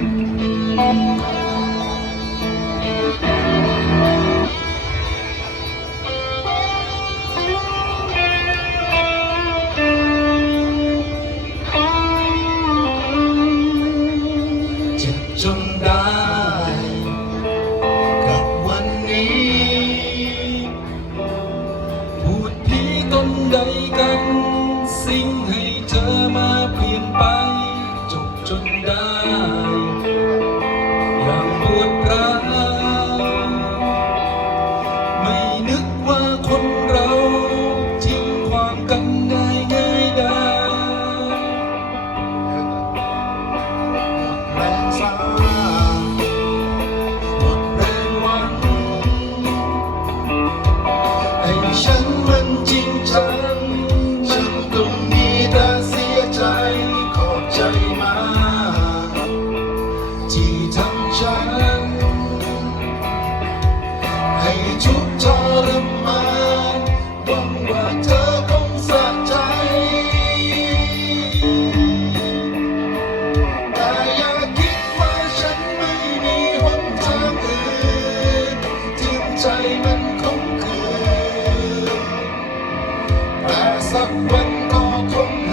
เ混到空